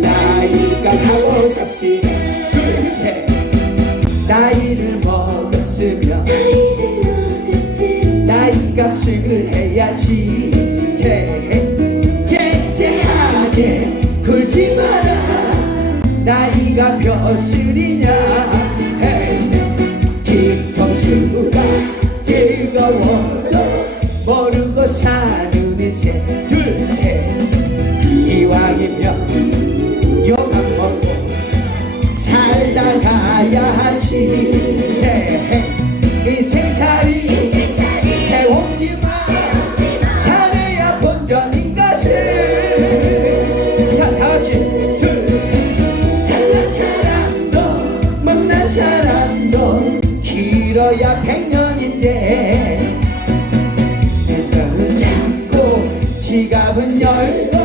나이가 하고 싶시 둘셋 나이를 먹었으면 나이 값을 해야지 제 가 몇이냐? 헤이 뒤통수가 뜨거워도 모르고 사는 이제 둘셋. 이왕이면 욕안 먹고 살다 가야지. 제 인생살이 채웠지만 잘해야 본전인 것을 길어야 백년인데 눈은 잡고 지갑은 열고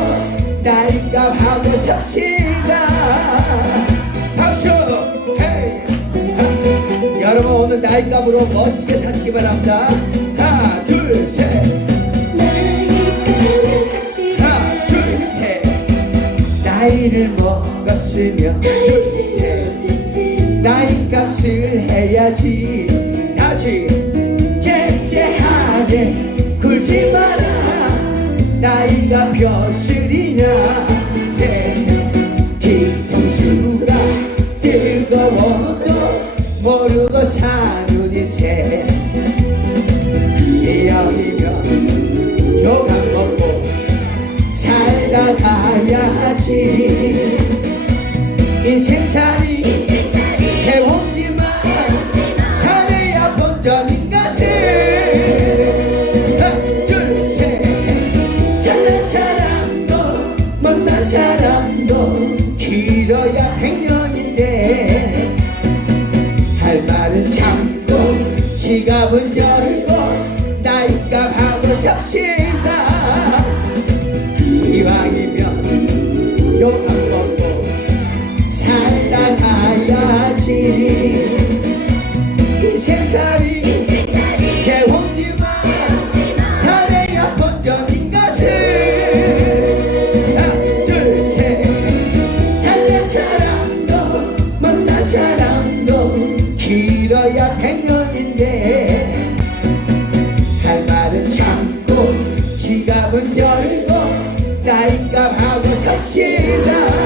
나이값 하고 삽시다 박수 헤이. 여러분 오늘 나이값으로 멋지게 사시기 바랍니다. 하나 둘셋. 하나 둘셋. 나이를 먹었으면 둘셋. 나이 값을 해야지 다시 째째하게 굴지 마라. 나이가 몇이냐? 세 뒤통수가 뜨거워도 모르고 사는 이세 이왕이면 욕안 먹고 살다 가야지. 인생살이 사람도 길어야 백년인데 할 말은 참고 지갑은 열고 나이값 하고 삽시다. 이왕이면 욕안 먹고 살다 가야지. 인생살이 세웠지 길어야 백년인데 할 말은 참고 지갑은 열고 나이값 하고 삽시다